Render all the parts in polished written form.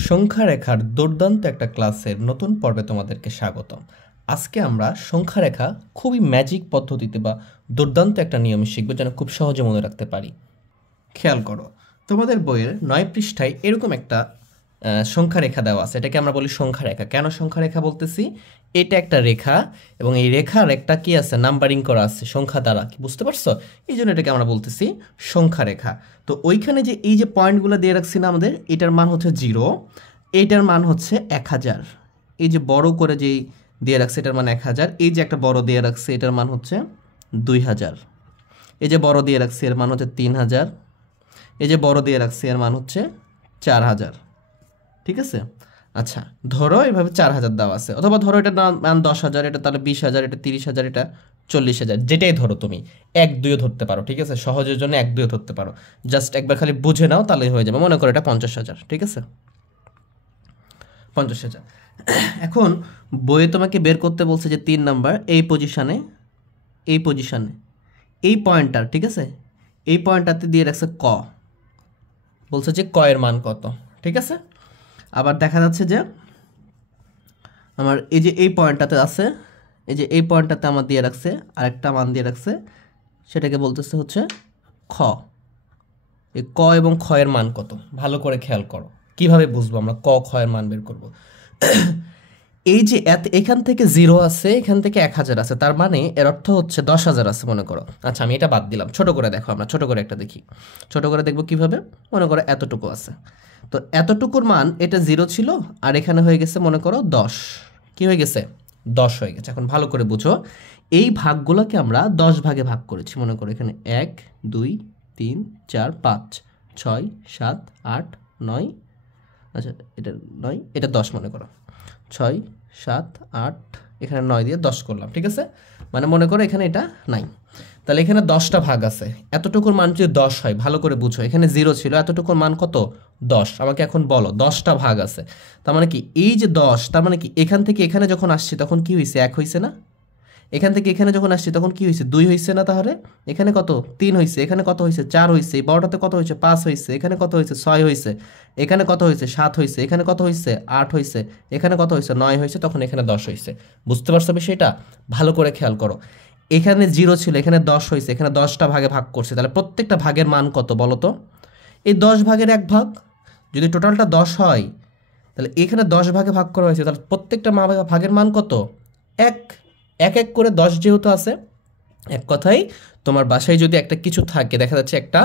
সংখ্যা রেখার দুর্দান্ত একটা ক্লাসের নতুন পর্বে তোমাদেরকে স্বাগতম। আজকে আমরা সংখ্যা রেখা খুবই ম্যাজিক পদ্ধতিতে বা দুর্দান্ত একটা নিয়মে শিখবো, যেন খুব সহজে মনে রাখতে পারি। খেয়াল করো, তোমাদের বইয়ের 9 পৃষ্ঠায় এরকম একটা সংখ্যা রেখা দেওয়া আছে। এটাকে আমরা বলি সংখ্যা রেখা। কেন সংখ্যা রেখা বলতেছি? এটা একটা রেখা এবং এই রেখার একটা কি আছে, নাম্বারিং করা আছে সংখ্যা দ্বারা, কি বুঝতে পারছো? এই জন্য এটাকে আমরা বলতেছি সংখ্যা রেখা। তো ওইখানে যে এই যে পয়েন্টগুলো দিয়ে রাখছি না আমাদের, এটার মান হচ্ছে 0, এইটার মান হচ্ছে 1000। এই যে বড় করে যেই দিয়ে রাখছে এটার মান 1000, এই যে একটা বড় দিয়ে রাখছে এটার মান হচ্ছে 2000, এই যে বড় দিয়ে রাখছে এর মান হচ্ছে 3000, এই যে বড় দিয়ে রাখছে এর মান হচ্ছে 4000। ঠিক আছে? আচ্ছা, ধরো এভাবে 4000 দেওয়া আছে, অথবা ধরো এটা মান 10,000, এটা তাহলে 20,000, এটা 30,000, এটা 40,000, যেটাই ধরো তুমি 1-2 ধরতে পারো। ঠিক আছে? সহজের জন্য 1-2 ধরতে পারো। জাস্ট একবার খালি বুঝে নাও, তাহলে হয়ে যাবে। মনে করো এটা 50,000। ঠিক আছে? 50,000। এখন বইয়ে তোমাকে বের করতে বলছে যে 3 নাম্বার এই পজিশানে, এই পজিশানে, এই পয়েন্টটার, ঠিক আছে, এই পয়েন্টটাতে দিয়ে রাখছে ক, বলছে যে ক এর মান কত। ঠিক আছে? আবার দেখা যাচ্ছে যে আমার এই যে এই পয়েন্টটাতে আছে, এই যে এই পয়েন্টটাতে আমার দিয়ে রাখছে আরেকটা মান দিয়ে রাখছে, সেটাকে বলতেছে হচ্ছে খ। এই ক এবং খ এর মান কত ভালো করে খেয়াল করো। কিভাবে বুঝবো আমরা ক খ এর মান বের করব? এই যে এখান থেকে 0 আছে, এখান থেকে 1000 আছে, তার মানে এর অর্থ হচ্ছে 10,000 আছে মনে করো। আচ্ছা, আমি এটা বাদ দিলাম, ছোট করে দেখো, আমরা ছোট করে একটা দেখি। ছোট করে দেখবো কিভাবে? মনে করো এতটুকু আছে, তো এতটুকুর মান এটা 0 ছিল, আর এখানে হয়ে গেছে মনে করো 10। কি হয়ে গেছে? 10 হয়ে গেছে। এখন ভালো করে বুঝো, এই ভাগগুলোকে আমরা 10 ভাগে ভাগ করেছি। মনে করো এখানে 1 2 3 4 5 6 7 8 9, আচ্ছা এটা 9, এটা 10 মনে করো, 6 7 8, এখানে 9 দিয়ে 10 করলাম। ঠিক আছে? মানে মনে করো এখানে এটা নাই, তাহলে এখানে 10টা ভাগ আছে। এতটুকুর মান যদি 10 হয়, ভালো করে বুঝো, এখানে 0 ছিল, এতটুকুর মান কত? 10। আমাকে এখন বলো 10টা ভাগ আছে, তার মানে কি এই যে 10, তার মানে কি এখান থেকে এখানে যখন আসছি তখন কি হয়েছে? 1 হয়েছে না? এখান থেকে এখানে যখন আসছি তখন কি হয়েছে? 2 হয়েছে না? তাহলে এখানে কত? 3 হয়েছে, এখানে কত হয়েছে? 4 হয়েছে, এই বড়টাতে কত হয়েছে? 5 হয়েছে, এখানে কত হয়েছে? 6 হয়েছে, এখানে কত হয়েছে? 7 হয়েছে, এখানে কত হয়েছে? 8 হয়েছে, এখানে কত হয়েছে? 9 হয়েছে, তখন এখানে 10 হয়েছে। বুঝতে পারছো বিষয়টা? ভালো করে খেয়াল করো, এখানে 0 ছিল, এখানে 10 হয়েছে, এখানে 10টা ভাগে ভাগ করছে, তাহলে প্রত্যেকটা ভাগের মান কত বলো তো? এই 10 ভাগের 1 ভাগ। যদি টোটালটা 10 হয়, তাহলে এখানে 10 ভাগে ভাগ করা হয়েছে, তাহলে প্রত্যেকটা ভাগের মান কত? 1। এক এক করে 10 যেহেতু আছে, এক কথায় তোমার বাসায় যদি একটা কিছু থাকে, দেখা যাচ্ছে একটা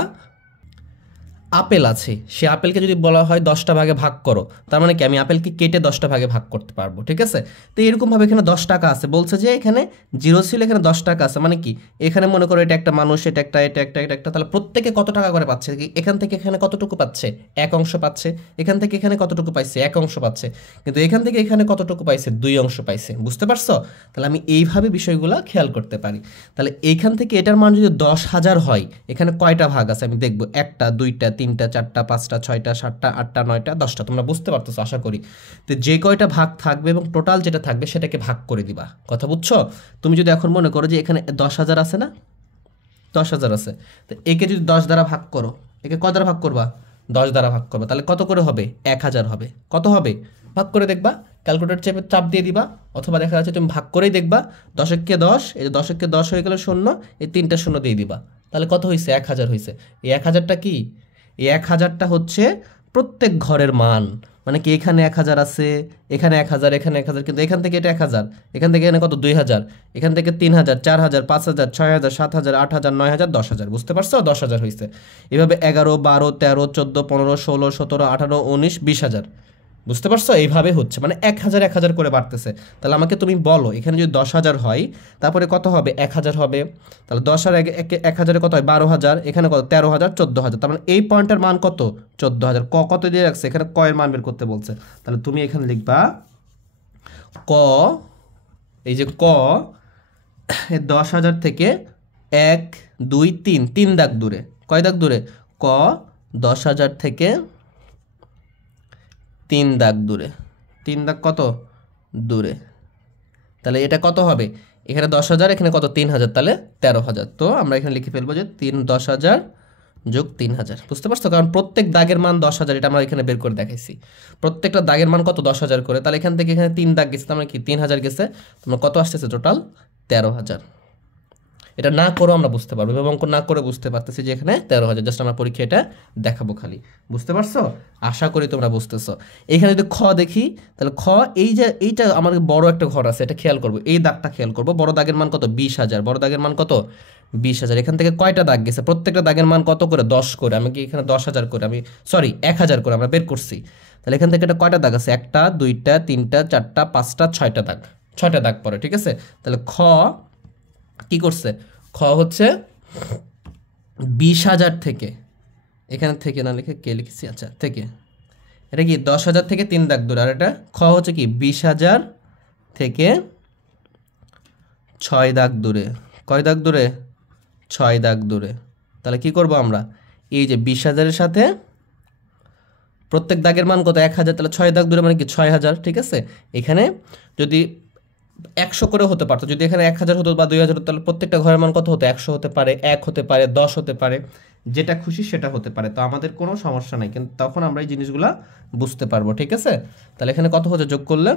আপেল আছে, সে আপেলকে যদি বলা হয় 10টা ভাগে ভাগ করো, তার মানে কি আমি আপেলকে কেটে 10টা ভাগে ভাগ করতে পারবো। ঠিক আছে? তো এরকমভাবে এখানে 10 টাকা আছে, বলছে যে এখানে 0 ছিল, এখানে 10 টাকা আছে, মানে কি এখানে মনে করো এটা একটা মানুষ, এটা একটা, এটা একটা, এটা একটা, তাহলে প্রত্যেকে কত টাকা করে পাচ্ছে? এখান থেকে এখানে কতটুকু পাচ্ছে? 1 অংশ পাচ্ছে। এখান থেকে এখানে কতটুকু পাইছে? 1 অংশ পাচ্ছে। কিন্তু এখান থেকে এখানে কতটুকু পাইছে? 2 অংশ পাইছে। বুঝতে পারছো? তাহলে আমি এইভাবে বিষয়গুলো খেয়াল করতে পারি। তাহলে এইখান থেকে এটার মান যদি 10,000 হয়, এখানে কয়টা ভাগ আছে আমি দেখবো? 1টা 2টা 3টা 4টা 5টা 6টা 7টা 8টা 9টা 10টা। তোমরা বুঝতে পারতেছো আশা করি। তো যে কয়টা ভাগ থাকবে এবং টোটাল যেটা থাকবে সেটাকে ভাগ করে দিবা। কথা বুঝছো? তুমি যদি এখন মনে করো যে এখানে 10,000 আছে না, 10,000 আছে, তো একে যদি 10 দ্বারা ভাগ করো, একে কত দ্বারা ভাগ করবা? 10 দ্বারা ভাগ করবা, তাহলে কত করে হবে? 1,000 হবে। কত হবে? ভাগ করে দেখবা, ক্যালকুলেটর চেপে চাপ দিয়ে দিবা, অথবা দেখা যাচ্ছে তুমি ভাগ করেই দেখবা। 10 10, এই যে 10 হয়ে গেল 0, এই 3টা 0 দিয়ে দিবা, তাহলে কত হয়েছে? 1,000 হয়েছে। এই 1,000টা কি? এই 1,000টা হচ্ছে প্রত্যেক ঘরের মান। মানে কি এখানে 1,000 আছে, এখানে 1,000, এখানে 1,000, কিন্তু এখান থেকে এটা 1,000, এখান থেকে এখানে কত? 2,000, এখান থেকে 3,000, 4,000, 5,000, 6,000, 7,000, 8,000, 9,000, 10,000। বুঝতে পারছো? 10,000 হয়েছে। এভাবে 11, 12, 13, 14, 15, 16, 17, 18, 19, 20,000। বুঝতে পারছো? এইভাবে হচ্ছে, মানে 1,000 1,000 করে বাড়তেছে। তাহলে আমাকে তুমি বলো, এখানে যদি 10,000 হয়, তারপরে কত হবে? 1,000 হবে। তাহলে 10 আর 1,000 কত হয়? 12,000, এখানে কত? 13,000, 14,000। তার মানে এই পয়েন্টের মান কত? 14,000। কত দিয়ে রাখছে? এখানে ক এর মান বের করতে বলছে। তাহলে তুমি এখানে লিখবা ক, এই যে ক, 10,000 থেকে 1 2 3, 3 দাগ দূরে। কয় দাগ দূরে? ক 10,000 থেকে 3 দাগ দূরে। 3 দাগ কত দূরে? তাহলে এটা কত হবে? এখানে 10,000, এখানে কত? 3,000, তাহলে 13,000। তো আমরা এখানে লিখে ফেলবো যে 10,000 যোগ 3000, বুঝতে পারছো? কারণ প্রত্যেক দাগের মান 10,000, এটা আমরা এখানে বের করে দেখাইছি। প্রত্যেকটা দাগের মান কত? 10,000 করে। তাহলে এখান থেকে এখানে 3 দাগ গেছে, তার মানে কি 3000 গেছে, তোমার কত আসতেছে টোটাল? 13,000। এটা না করেও আমরা বুঝতে পারবো, এবং অঙ্ক না করে বুঝতে পারতেছি যে এখানে 13,000। জাস্ট আমরা পরীক্ষা এটা দেখাবো খালি, বুঝতে পারছো? আশা করি তোমরা বুঝতেছো। এখানে যদি খ দেখি, তাহলে খ এই যে এইটা আমাদের বড় একটা ঘর আছে, এটা খেয়াল করবো, এই দাগটা খেয়াল করবো। বড় দাগের মান কত? 20,000। বড় দাগের মান কত? 20,000। এখান থেকে কয়টা দাগ গেছে? প্রত্যেকটা দাগের মান কত করে? 10 করে। আমি কি এখানে 10,000 করে, আমি সরি 1,000 করে আমরা বের করছি। তাহলে এখান থেকে এটা কয়টা দাগ আছে? 1টা 2টা 3টা 4টা 5টা 6টা দাগ, 6টা দাগ পরে, ঠিক আছে? তাহলে খ কি করছে? খ হচ্ছে 20,000 থেকে, এখানে থেকে না লিখে কে লিখেছি, আচ্ছা থেকে, এটা কি 10,000 থেকে 3 দাগ দূরে। আর এটা খ হচ্ছে কি 20,000 থেকে 6 দাগ দূরে। কয় দাগ দূরে? 6 দাগ দূরে। তাহলে কি করব আমরা? এই যে 20,000-এর সাথে প্রত্যেক দাগের মান কত? 1,000, তাহলে 6 দাগ দূরে মানে কি 6,000, ঠিক আছে? এখানে যদি 100 করে হতে পারতো, যদি এখানে 1,000 হতো বা 2,000 হতো, তাহলে প্রত্যেকটা ঘরের মান কত হতো? 100 হতে পারে, 1 হতে পারে, 10 হতে পারে, যেটা খুশি সেটা হতে পারে। তো আমাদের কোনো সমস্যা নাই, কিন্তু তখন আমরা এই জিনিসগুলা বুঝতে পারবো, ঠিক আছে? তাহলে এখানে কত হচ্ছে যোগ করলে?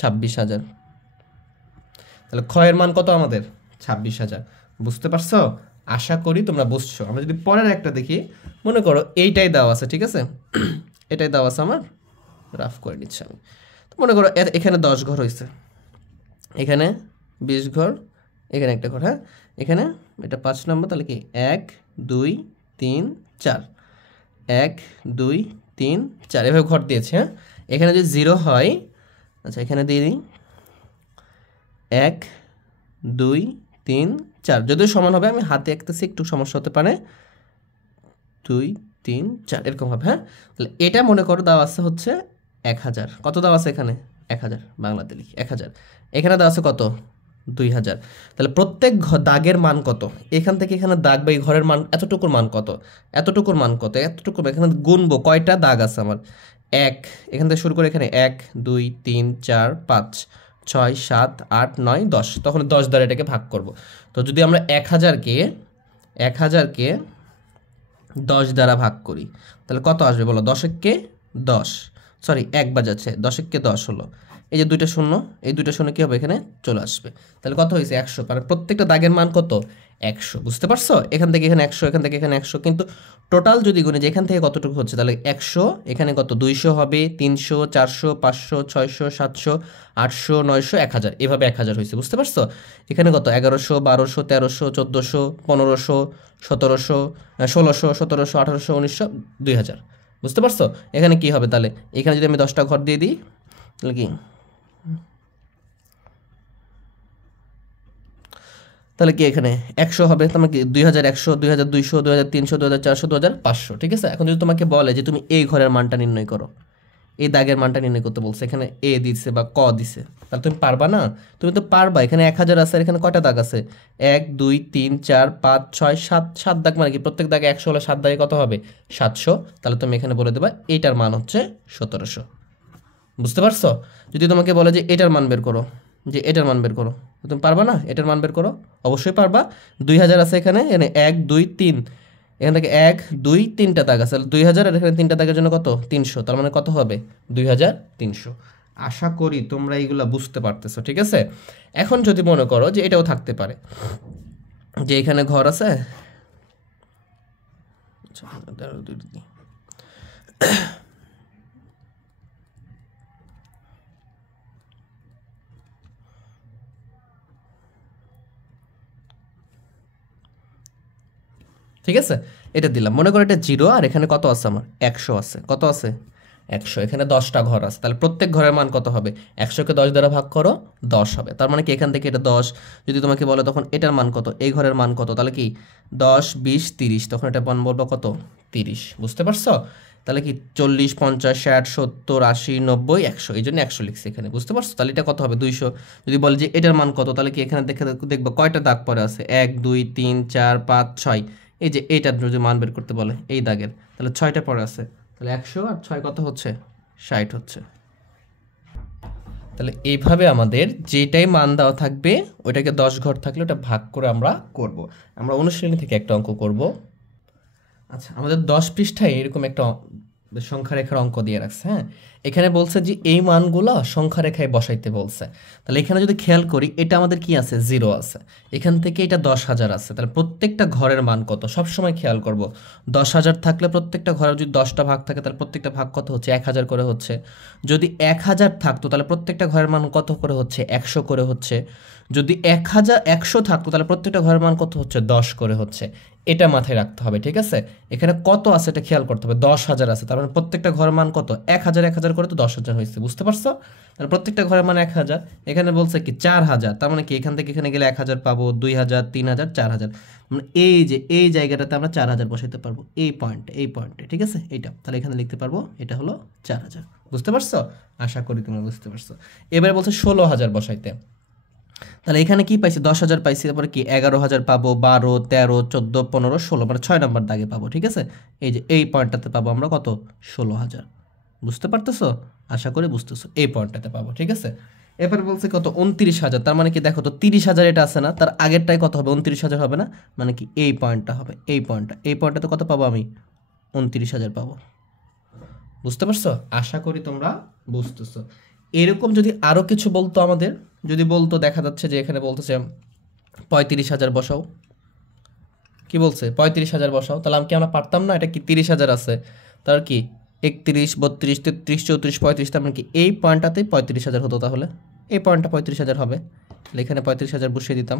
26,000। তাহলে ক্ষয়ের মান কত আমাদের? 26,000। বুঝতে পারছো? আশা করি তোমরা বুঝছো। আমরা যদি পরের একটা দেখি, মনে করো এইটাই দেওয়া আছে, ঠিক আছে? এটাই দেওয়া আছে, আমার রাফ করে নিচ্ছি আমি। তো মনে করো এখানে 10 ঘর হয়েছে, এখানে 20 ঘর, এখানে একটা ঘর, হ্যাঁ? এখানে এটা 5 নম্বর, তাহলে কি 1 2 3 4, 1 2 3 4 এভাবে ঘর দিয়েছে, হ্যাঁ? এখানে যদি 0 হয়, আচ্ছা এখানে দিয়ে দিই 1 2 3 4, যদিও সমান হবে, আমি হাতে আঁকতেছি, একটু সমস্যা হতে পারে। 2 3 4 এরকম হবে, হ্যাঁ? তাহলে এটা মনে করো দেওয়া আছে হচ্ছে 1,000। কত দেওয়া আছে এখানে? 1,000, বাংলাতে লিখি 1,000। এখানে দেওয়া আছে কত? 2,000। তাহলে প্রত্যেক দাগের মান কত? এখান থেকে এখানে দাগ বা এই ঘরের মান, এতটুকুর মান কত? এতটুকুর মান কত? এতটুকু এখানে গুনবো, কয়টা দাগ আছে আমার? 1, এখান থেকে শুরু করে এখানে 1 2 3 4 5 6 7 8 9 10, তখন 10 দ্বারা এটাকে ভাগ করব। তো যদি আমরা 1,000-কে 10 দ্বারা ভাগ করি, তাহলে কত আসবে বলো? 10-কে 10, সরি 1 বাজাচ্ছে, 10-কে 10 হলো। এই যে দুইটা শূন্য, এই দুইটা শূন্য কি হবে? এখানে চলে আসবে। তাহলে কত হয়েছে? 100। কারণ প্রত্যেকটা দাগের মান কত? 100, বুঝতে পারছো? এখান থেকে এখানে 100, এখান থেকে এখানে 100, কিন্তু টোটাল যদি গুণি যে এখান থেকে কতটুকু হচ্ছে, তাহলে 100, এখানে কত? 200 হবে, 300 400 500 600 700 800 900 1000, এভাবে 1000 হয়েছে, বুঝতে পারছো? এখানে কত? 1100 1200 1300 1400 1500 1700 1600 1700 1800 1900 2000, বুঝতে পারছো? এখানে কি হবে তাহলে? এখানে যদি আমি 10টা ঘর দিয়ে দিই, তাহলে কি? তাহলে কি এখানে 100 হবে, তোমার কি 2100 2200 2300 2400 2500, ঠিক আছে? এখন যদি তোমাকে বলে যে তুমি এই ঘরের মানটা নির্ণয় করো, এই দাগের মানটা নির্ণয় করতে বলছে, এখানে এ দিছে বা ক দিছে, তাহলে তুমি পারবা না? তুমি তো পারবা। এখানে 1,000 আছে, আর এখানে কয়টা দাগ আছে? 1 2 3 4 5 6 7, 7 দাগ, মানে কি প্রত্যেক দাগে 100 হলে 7 দাগে কত হবে? 700। তাহলে তুমি এখানে বলে দেবা এইটার মান হচ্ছে 1700, বুঝতে পারছো? যদি তোমাকে বলে যে এটার মান বের করো, যে এটার মান বের করো, তুমি পারবা না? এটার মান বের করো, অবশ্যই পারবা। 2,000 আছে এখানে, এখানে 1 2 3, এখান থেকে 1 2 3টা দাগ আছে, 2,000, আর এখানে 3টা দাগের জন্য কত? 300, তার মানে কত হবে? 2,300। আশা করি তোমরা এইগুলা বুঝতে পারতেছো, ঠিক আছে? এখন যদি মনে করো যে এটাও থাকতে পারে, যে এখানে ঘর আছে, ঠিক আছে? এটা দিলাম, মনে করো এটা 0, আর এখানে কত আছে আমার? 100 আছে। কত আছে? 100। এখানে 10টা ঘর আছে, তাহলে প্রত্যেক ঘরের মান কত হবে? 100-কে 10 দ্বারা ভাগ করো, 10 হবে। তার মানে কি এখান থেকে এটা 10, যদি তোমাকে বলে তখন এটার মান কত? এই ঘরের মান কত? তাহলে কি 10 20 30, তখন এটা মান বলবো কত? 30, বুঝতে পারছো? তাহলে কি 40 50 60 70 80 90 100, এই জন্য 100 লিখছি এখানে, বুঝতে পারছো? তাহলে এটা কত হবে? 200। যদি বলে যে এটার মান কত, তাহলে কি এখানে দেখবো কয়টা দাগ পরে আছে? 1 2 3 4 5 6, এই যে এইটার যদি মান বের করতে বলে এই দাগের, তাহলে 6টা পরে আছে, তাহলে 100 আর 6 কত হচ্ছে? 60 হচ্ছে। তাহলে এইভাবে আমাদের যেটাই মান দেওয়া থাকবে ওইটাকে 10 ঘর থাকলে ওটা ভাগ করে আমরা করব। আমরা অনুশীলনী থেকে একটা অঙ্ক করব। আচ্ছা, আমাদের 10 পৃষ্ঠায় এরকম একটা সংখ্যা রেখার অঙ্ক দিয়ে রাখছে। হ্যাঁ, এখানে বলছে যে এই মানগুলো সংখ্যা রেখায় বসাইতে বলছে। তাহলে এখানে যদি খেয়াল করি, এটা আমাদের কি আছে, 0 আছে। এখান থেকে এটা 10,000 আছে। তাহলে প্রত্যেকটা ঘরের মান কত সবসময় খেয়াল করব। 10,000 থাকলে প্রত্যেকটা ঘরে যদি 10টা ভাগ থাকে তাহলে প্রত্যেকটা ভাগ কত হচ্ছে, 1,000 করে হচ্ছে। যদি 1,000 থাকতো তাহলে প্রত্যেকটা ঘরের মান কত করে হচ্ছে, 100 করে হচ্ছে। যদি 1,100 থাকতো তাহলে প্রত্যেকটা ঘরের মান কত হচ্ছে, 10 করে হচ্ছে। এটা মাথায় রাখতে হবে, ঠিক আছে। এখানে কত আছে এটা খেয়াল করতে হবে, 10,000 আছে, তার মানে প্রত্যেকটা ঘরের মান কত, 1,000 1,000 করে তো 10,000 হয়েছে, বুঝতে পারছো। তাহলে প্রত্যেকটা ঘরের মান 1,000। এখানে বলছে কি 4,000, তার মানে কি এখান থেকে এখানে গেলে 1,000 পাবো, 2,000 3,000 4,000, মানে এই যে এই জায়গাটাতে আমরা 4,000 বসাইতে পারবো, এই পয়েন্টে, ঠিক আছে। এইটা তাহলে এখানে লিখতে পারবো, এটা হলো 4,000। বুঝতে পারছো, আশা করি তোমরা বুঝতে পারছো। এবারে বলছে 16,000 বসাইতে। তাহলে এখানে কি পাইছি, 10,000 পাইছি, তারপরে কি 11,000 পাবো, 12 13 14 15 16, মানে 6 নম্বর দাগে পাবো, ঠিক আছে। এই যে এই পয়েন্টটাতে পাবো আমরা কত, 16,000। বুঝতে পারতেছো, আশা করি বুঝতেছো, এই পয়েন্টটাতে পাবো, ঠিক আছে। এরপর বলছে কত, 29,000, তার মানে কি দেখো তো 30,000 এটা আছে না, তার আগেরটাই কত হবে, 29,000 হবে না, মানে কি এই পয়েন্টটা হবে, এই পয়েন্টটাতে কত পাবো আমি, 29,000 পাবো। বুঝতে পারছো, আশা করি তোমরা বুঝতেছো। এরকম যদি আরও কিছু বলতো আমাদের, যদি বলতো, দেখা যাচ্ছে যে এখানে বলতেছে 35,000 বসাও, কি বলছে 35,000 বসাও, তাহলে আমি কি আমরা পারতাম না, এটা কি 30,000 আছে, তার কি 31 32 33 34 35, তার মানে কি এই পয়েন্টটাতে 35,000 হতো, তাহলে এই পয়েন্টটা 35,000 হবে। তাহলে এখানে 35,000 বসিয়ে দিতাম,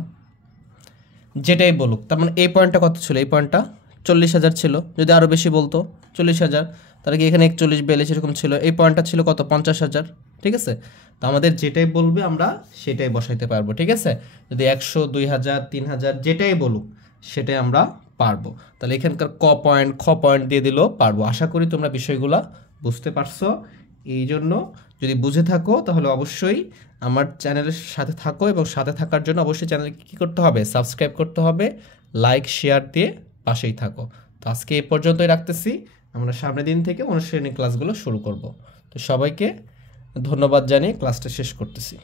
যেটাই বলুক। তার মানে এই পয়েন্টটা কত ছিল, এই পয়েন্টটা 40,000 ছিল। যদি আরও বেশি বলতো 40,000, তাহলে কি এখানে 41 42 এরকম ছিল। এই পয়েন্টটা ছিল কত, 50,000, ঠিক আছে। তো আমাদের যেটাই বলবে আমরা সেটাই বসাইতে পারবো, ঠিক আছে। যদি 100 2,000 3,000 যেটাই বলুক সেটাই আমরা পারবো। তাহলে এখানকার ক পয়েন্ট খ পয়েন্ট দিয়ে দিলেও পারবো। আশা করি তোমরা বিষয়গুলো বুঝতে পারছো। এই জন্য যদি বুঝে থাকো তাহলে অবশ্যই আমার চ্যানেলের সাথে থাকো, এবং সাথে থাকার জন্য অবশ্যই চ্যানেলকে কী করতে হবে, সাবস্ক্রাইব করতে হবে, লাইক শেয়ার দিয়ে পাশেই থাকো। তো আজকে এই পর্যন্তই রাখতেছি, আমরা সামনের দিন থেকে অনুশীলনী ক্লাসগুলো শুরু করব। তো সবাইকে ধন্যবাদ জানিয়ে ক্লাসটা শেষ করতেছি।